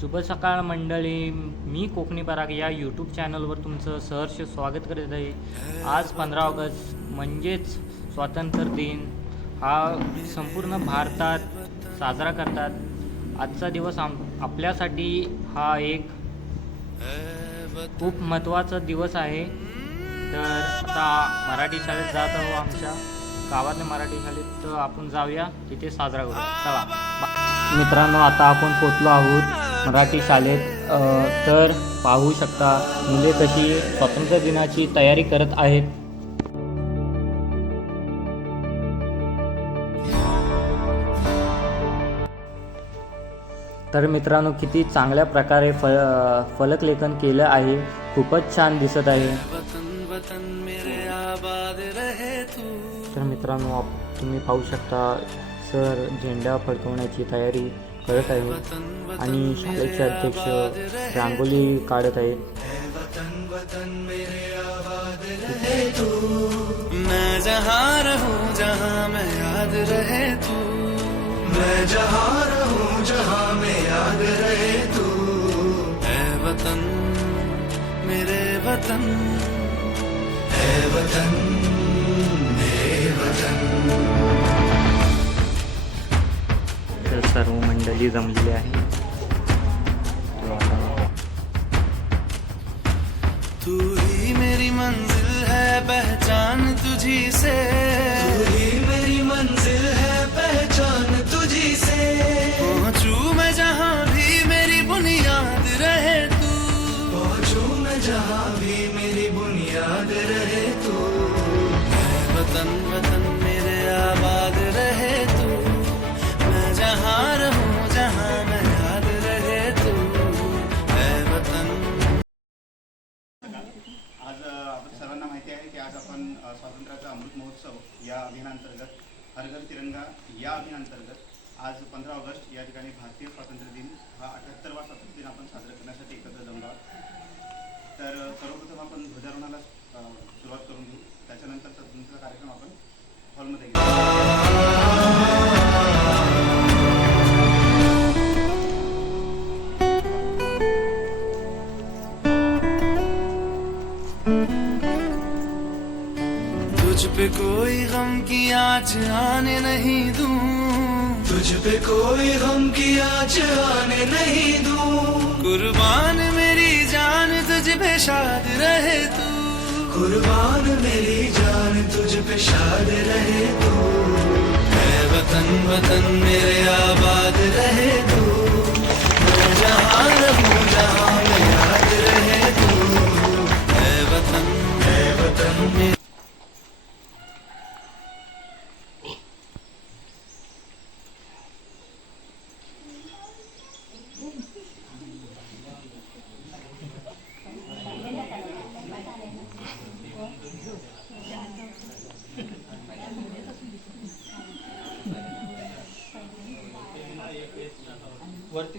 शुभ सकाळ मंडळी. मी कोकणी पराग या यूट्यूब चॅनलवर तुमचं सहर्ष स्वागत करीत आहे. आज 15 ऑगस्ट म्हणजेच स्वातंत्र्य दिन हा संपूर्ण भारतात साजरा करतात. आजचा दिवस आपल्यासाठी हा एक खूप महत्त्वाचा दिवस आहे. तर आता मराठी शाळेत जात आहोत. आमच्या गावातल्या मराठी शाळेत आपण जाऊया, तिथे साजरा करूया. चला मित्रांनो, आता आपण पोचलो आहोत मराठी शाळेत. तर पाहू शकता मुले कशी स्वातंत्र्य दिनाची तयारी करत आहेत. तर मित्रांनो, किती चांगल्या प्रकारे फलकलेखन केलं आहे. खूपच छान दिसत आहे. तर मित्रांनो, तुम्ही पाहू शकता सर झेंडा फडकवण्याची तयारी करत आहेत आणि शाळेचे अध्यक्ष रांगोळी काढत आहेत. मैं जहाँ रहूं जहाँ मैं याद रहे तू, मैं जहाँ रहूं जहाँ मैं याद रहे तू, ऐ वतन मेरे वतन, ऐ वतन मेरे वतन. तर सर्व मंडळी जमलेली आहे. तू ही मेरी मंजिल है पहचान तुझी से, तू ही मेरी मंजिल है पहचान तुझी से. पहुँचूं मैं जहाँ भी मेरी बुनियाद रहे तू, पहुँचूं मैं जहाँ भी मेरी बुनियाद रहे तू. ऐ वतन वतन मेरे आबाद रहे तू, मैं जहाँ रहूं जहाँ मैं याद रहे तू, ऐ वतन. आज आपण सर्वांना माहिती आहे की आज आपण स्वातंत्र्याचा अमृत महोत्सव या अभियानांतर्गत हर घर तिरंगा या अभियानांतर्गत आज 15 ऑगस्ट या ठिकाणी भारतीय स्वातंत्र्य दिन हा 78वा स्वातंत्र्य दिन आपण साजरा करण्यासाठी एकत्र जमलो आहोत. तर सर्वप्रथम आपण ध्वजारोहणाला सुरुवात करून घेऊ. त्याच्यानंतरचा तुमचा कार्यक्रम आपण हॉलमध्ये घेऊ. तुझ पे कोई गम की आँच आने नहीं दूं, तुझ पे कोई गम की आँच आने नहीं दूं. कुर्बान मेरी जान तुझ पे शाद रहे तू, कुर्बान मेरी जान तुझ पे शाद रहे तू. ऐ वतन वतन मेरे आबाद रहे तू, मैं जहाँ रहूं जहाँ मैं याद रहे तू. ऐ वतन मेरे. वरती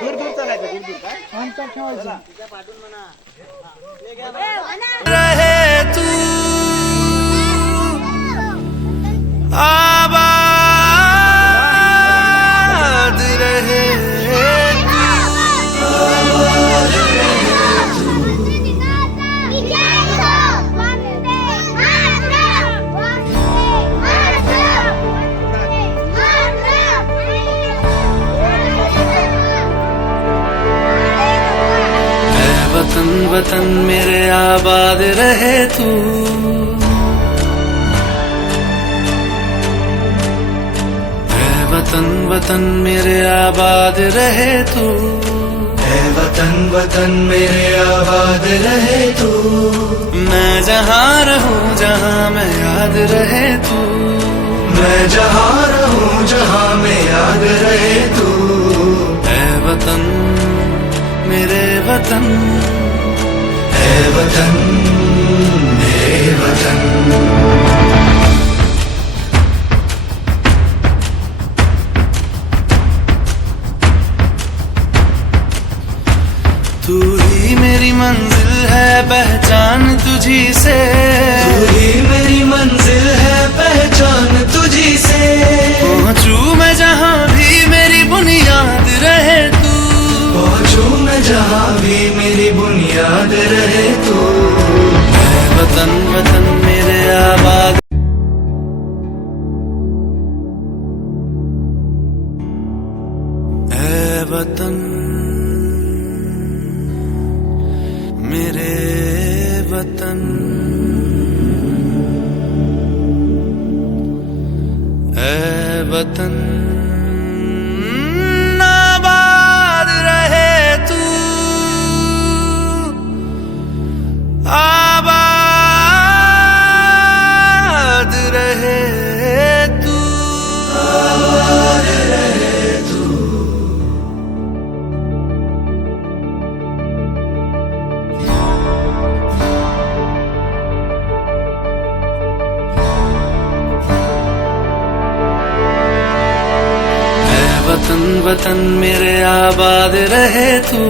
दूर दूर चालायचं, दूर दूर काय रहे तू आबाद रहे वतन वतन मेरे आबाद रहे तू ऐ वतन वतन मेरे आबाद रहे तू ऐ वतन वतन मेरे आबाद रहे तू मैं जहाँ रहूं जहाँ मैं याद रहे तू मैं जहाँ रहूं जहाँ मैं याद रहे तू ऐ वतन मेरे वतन है वतन मेरे वतन तू ही मेरी मंजिल है पहचान तुझी से तू ही मेरी मंजिल है पहचान तुझी से पहुँचूं मैं जहाँ भी मेरी बुनियाद रहे तू पहुँचूं मैं जहाँ भी मेरी बुनियाद रहे तू ऐ वतन वतन मेरे आबाद ऐ वतन मेरे वतन ऐ वतन आबाद रहे तू आबाद रहे तू ऐ वतन वतन मेरे आबाद रहे तू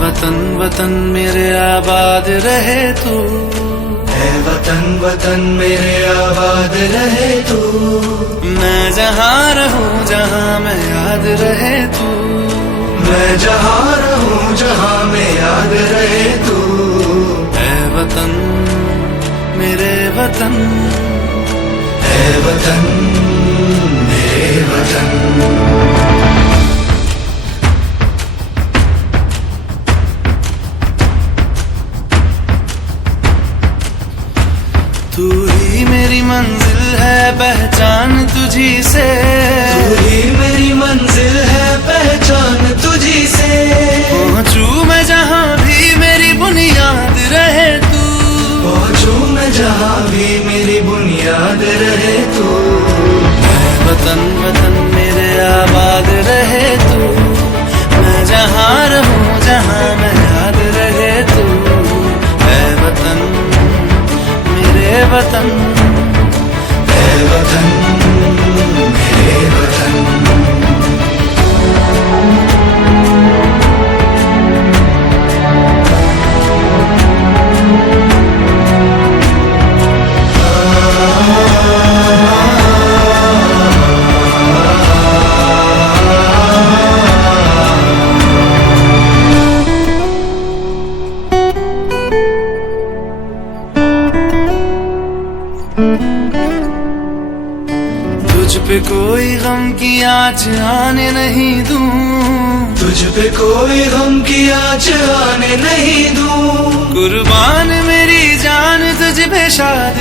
वतन वतन मेरे आबाद रहे तू है वतन वतन मेरे आबाद रहे तू मैं जहाँ रहूं जहाँ मैं याद रहे तू मैं जहाँ रहूं जहाँ मैं याद रहे तू है वतन मेरे वतन है वतन मेरे वतन तू ही मेरी मंजिल है पहचान तुझी से तू ही मेरी मंजिल है पहचान तुझी से पहुँचूं मैं जहाँ भी मेरी बुनियाद रहे तू पहुँचूं मैं जहाँ भी मेरी बुनियाद रहे तू ऐ वतन वतन मेरे आबाद रहे तू मैं जहाँ रहूं जहाँ मैं याद रहे तू ऐ वतन मेरे वतन है वतन मेरे वतन तुझ पे कोई गम की आँच आने नहीं दूं तुझ पे कोई गम की आँच आने नहीं दूं कुर्बान मेरी जान तुझ पे शादी